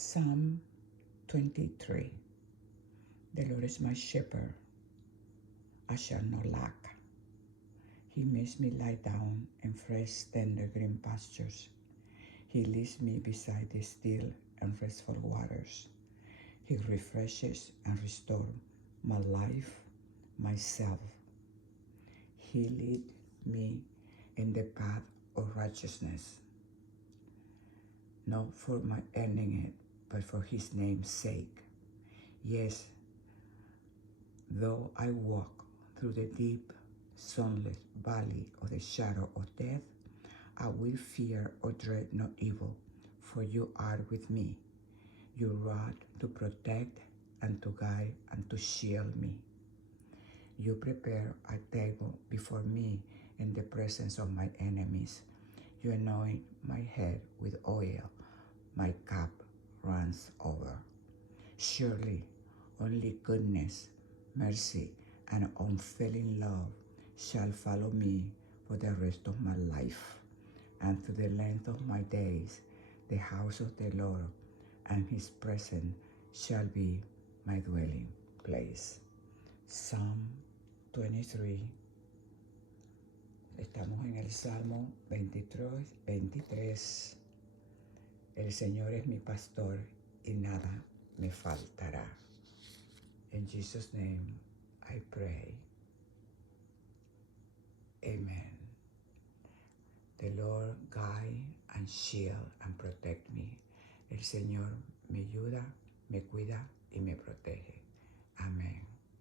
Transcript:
Psalm 23. The Lord is my shepherd, I shall not lack. He makes me lie down in fresh, tender green pastures. He leads me beside the still and restful waters. He refreshes and restores my life, myself. He leads me in the path of righteousness, not for my earning it, but for his name's sake. Yes, though I walk through the deep, sunless valley of the shadow of death, I will fear or dread no evil, for you are with me. Your rod to protect and to guide and to shield me. You prepare a table before me in the presence of my enemies. You anoint my head with oil. My cup runs over. Surely, only goodness, mercy, and unfailing love shall follow me for the rest of my life, and to the length of my days, the house of the Lord and his presence shall be my dwelling place. Psalm 23. Estamos en el Salmo 23. El Señor es mi pastor y nada me faltará. In Jesus' name I pray. Amen. The Lord guide and shield and protect me. El Señor me ayuda, me cuida y me protege. Amén.